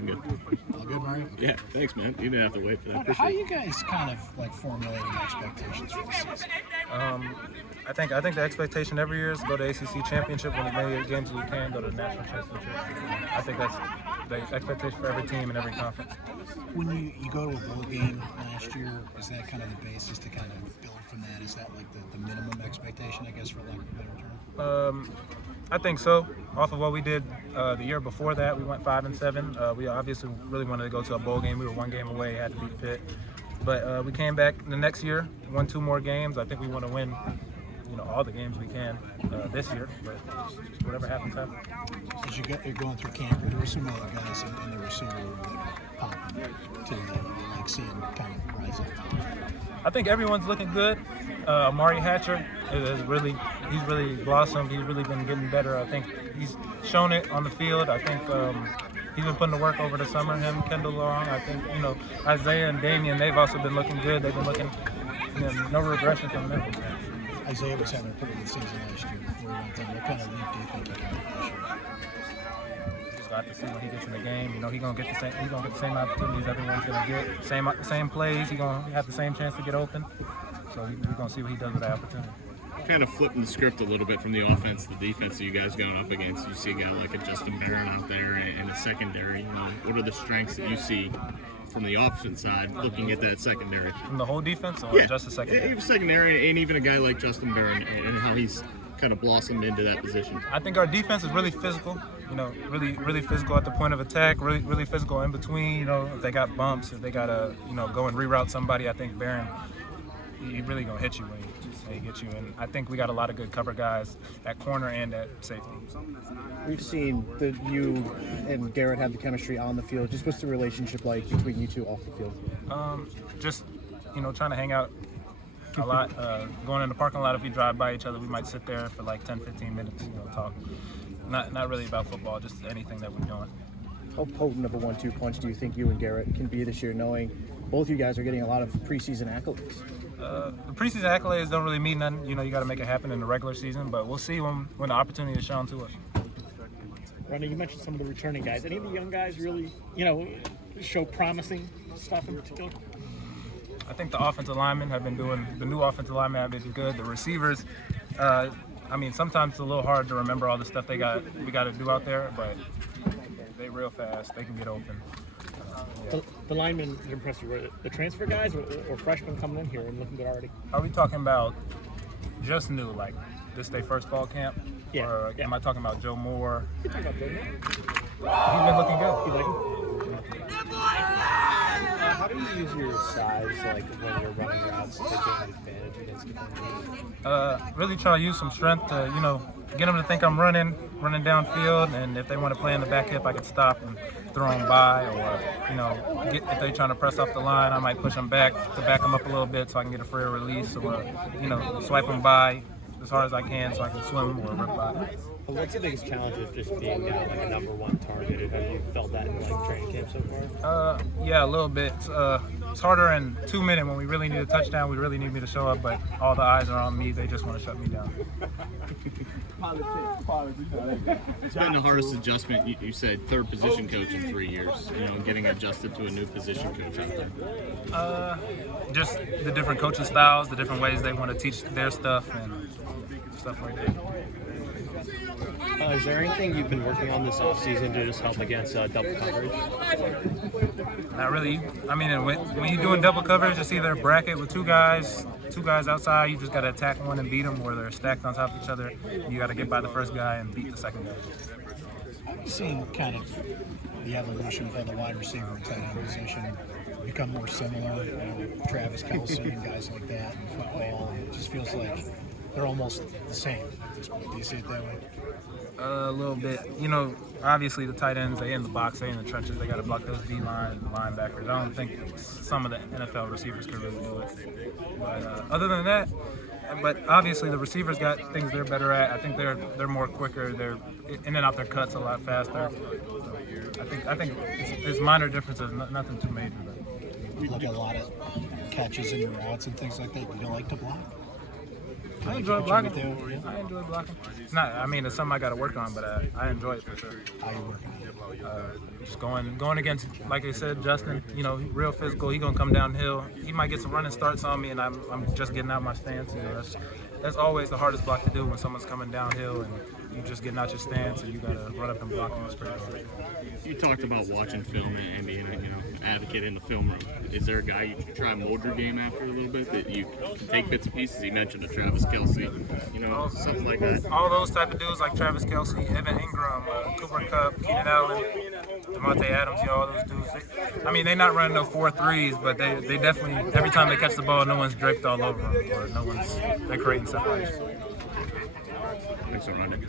I'm good. All good, Mario? Okay. Yeah, thanks, man. You didn't have to wait for that. How are you guys kind of like formulating expectations for the season? I think the expectation every year is to go to ACC championship, win as many games as we can, go to the national championship. I think that's the expectation for every team in every conference. When you go to a bowl game last year, is that kind of the basis to kind of build from that? Is that like the minimum expectation, I guess, for lack of a better term? I think so. Off of what we did the year before that, we went 5-7. We obviously really wanted to go to a bowl game. We were one game away, had to beat Pitt. But we came back the next year, won 2 more games. I think we want to win, all the games we can this year. But just whatever happens, happens. As you're going through camp, there were some other guys in the receiver room that are popping to that you like seeing kind of rise up. I think everyone's looking good. Amari Hatcher he's really blossomed. He's really been getting better. I think he's shown it on the field. I think he's been putting the work over the summer. Him, Kendall Long. I think Isaiah and Damian. They've also been looking good. They've been looking no regression from them. Isaiah was having a pretty good season last year before he went down. What kind of leap do you think he can make this year? Just got to see when he gets in the game. He's gonna get the same opportunities everyone's gonna get. Same plays. He's gonna have the same chance to get open. So we're gonna see what he does with that opportunity. Kind of flipping the script a little bit from the offense to the defense that you guys going up against. You see a guy like a Justin Barron out there in the secondary. What are the strengths that you see from the opposite side looking at that secondary? From the whole defense or just the secondary? Even secondary, and even a guy like Justin Barron and how he's kind of blossomed into that position. I think our defense is really physical. Really physical at the point of attack. Really physical in between. If they got bumps, if they gotta go and reroute somebody, I think Barron, he really gonna hit you when he gets you. And I think we got a lot of good cover guys at corner and at safety. We've seen that you and Garrett have the chemistry on the field. Just what's the relationship like between you two off the field? Just trying to hang out a lot. Going in the parking lot, if we drive by each other, we might sit there for like 10-15 minutes, talk. Not really about football, just anything that we're doing. How potent of a 1-2 punch do you think you and Garrett can be this year, knowing both you guys are getting a lot of preseason accolades? The preseason accolades don't really mean nothing. You got to make it happen in the regular season, but we'll see when the opportunity is shown to us. Ronnie, you mentioned some of the returning guys. Any of the young guys really, show promising stuff in particular? I think the offensive linemen have been doing. The new offensive linemen have been good. The receivers, sometimes it's a little hard to remember all the stuff we got to do out there, but they real fast. They can get open. The linemen that impressed you were the transfer guys or freshmen coming in here and looking good already? Are we talking about just new, like this their first fall camp? Yeah. Or am I talking about Joe Moore? You're talking about Joe Moore. He's been looking good. You like him? How do you use your size, when you're running routes to gain advantage against different teams? Really try to use some strength to, get them to think I'm running downfield, and if they want to play in the back hip, I can stop and throw them by, or if they're trying to press off the line, I might push them back to back them up a little bit so I can get a freer release, or swipe them by as hard as I can so I can swim or rip by. But what's the biggest challenge of just being now a number 1 target? Have you felt that in training camp so far? Yeah, a little bit. It's harder in 2 minutes when we really need a touchdown. We really need me to show up, but all the eyes are on me. They just want to shut me down. It's been the hardest adjustment. You said third position coach in 3 years. Getting adjusted to a new position coach out there. Just the different coaching styles, the different ways they want to teach their stuff, and stuff like that. Is there anything you've been working on this offseason to just help against double coverage? Not really. When you're doing double coverage, it's either a bracket with two guys outside. You just got to attack one and beat them, or they're stacked on top of each other. You got to get by the first guy and beat the second guy. I've seen kind of the evolution of the wide receiver and tight end position become more similar. Travis Kelce and guys like that in football. It just feels like they're almost the same at this point. Do you see it that way? A little bit. Obviously the tight ends, they in the box, they in the trenches, they got to block those D-line linebackers. I don't think some of the NFL receivers could really do it. But other than that, but obviously the receivers got things they're better at. I think they're more quicker. They're in and out their cuts a lot faster. So I think it's minor differences, nothing too major. You look at a lot of catches in your routes and things like that. You don't like to block? I enjoy blocking. too? I enjoy blocking. It's not. I mean, it's something I got to work on, but I enjoy it for sure. How you working? Just going against, like I said, Justin. You know, real physical. He gonna come downhill. He might get some running starts on me, and I'm just getting out my stance. You know, that's always the hardest block to do when someone's coming downhill and you just getting out your stance and you gotta run up and block them straight away. You talked about watching film and being a advocate in the film room. Is there a guy you can try and mold your game after a little bit that you can take bits and pieces? You mentioned a Travis Kelce, something like that. All those type of dudes like Travis Kelce, Evan Ingram, Cooper Kupp, Keenan Allen, Devontae Adams, all those dudes. They're not running no 4.3s, but they definitely, every time they catch the ball, no one's draped all over them or they're creating separation. Thanks, Oronde.